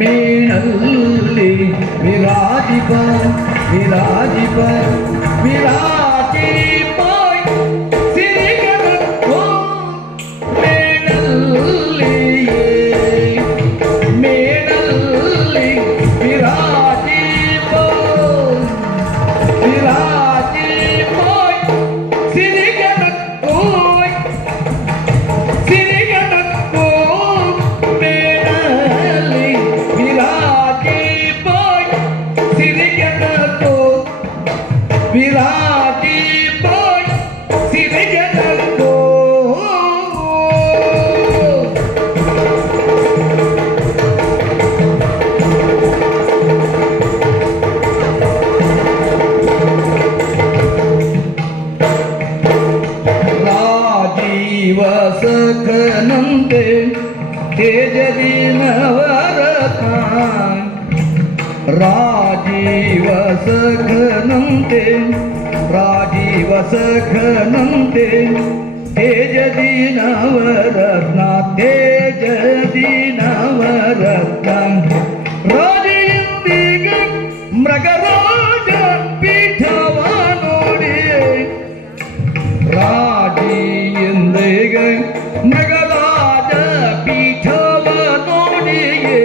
ಮೇನಲ್ಲಿ ವಿರಾಜಿಪ ವಿರಾಜಿಪ ವಿರಾಜಿಪ ಸಿರಿಗನೋ ಮೇನಲ್ಲಿ ಮೇನಲ್ಲಿ ವಿರಾಜಿಪ ವಿರಾಜಿಪ ಸಿರಿಗನೋ ಸಿರಿಗನೋ ಮೇನಲ್ಲಿ ವಿರಾಜಿಪ ಸಿರಿಗನೋ ವಿರಾಜಿಪ ಸಿರಿಗನೋ ರಾಜೀವ ಸಖನಂತೆ ತೇಜದಿ ನವರತ್ನ ರಾಜೀವ ಸಖನಂತೆ ರಾಜೀವ ಸಖನಂತೆ ತೇಜದಿ ನವರತ್ನ ತೇಜದಿ ನವರತ್ನ ರಾಜೆಯಂದಿಗ ಮೃಗರಾಜ ಪೀಠವ ನೋಡಿ ರಾಜಿಯಂದಿಗ ಮೃಗರಾಜ ಪೀಠವ ನೋಡಿಯೇ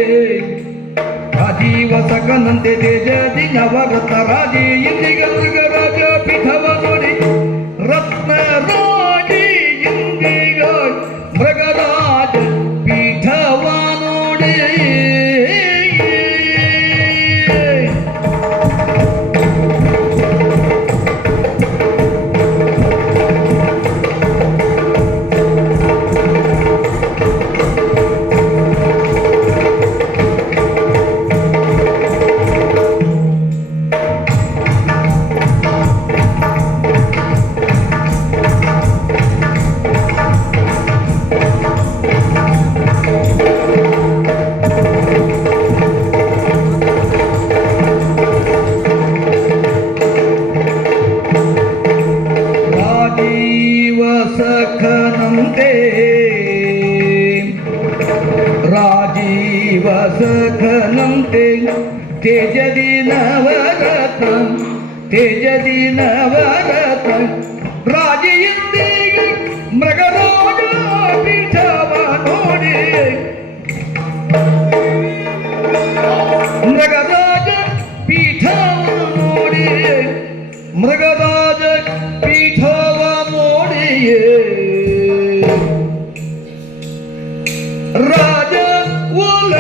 ರಾಜೀವ ಸಖನಂತೆ ತೇಜದಿ ನವರತ್ನ ರಾಜಿಯಂದಿಗ ಮೃಗರಾಜ ಪೀಠವ ನೋಡಿ ರತ್ನ ರಾಜಿಯಂದಿಗ ಮೃಗರಾಜ ಪೀಠವ ನೋಡಿ ರಾಜೀವ ಸಖನಂತೆ ರಾಜೀವ ಸಖನಂತೆ ತೇಜದಿ ನವರತ್ನ ತೇಜದಿ ನವರತ್ನ ರಾಜೆಯಂದಿಗ ಮೃಗರಾಜ ಪೀಠವ ನೋಡಿ ಮೃಗರಾಜ ಪೀಠವ ನೋಡಿ ಮೃಗರಾಜ ಪೀಠವ ನೋಡಿಯೇ ರಾಜ ಒಲ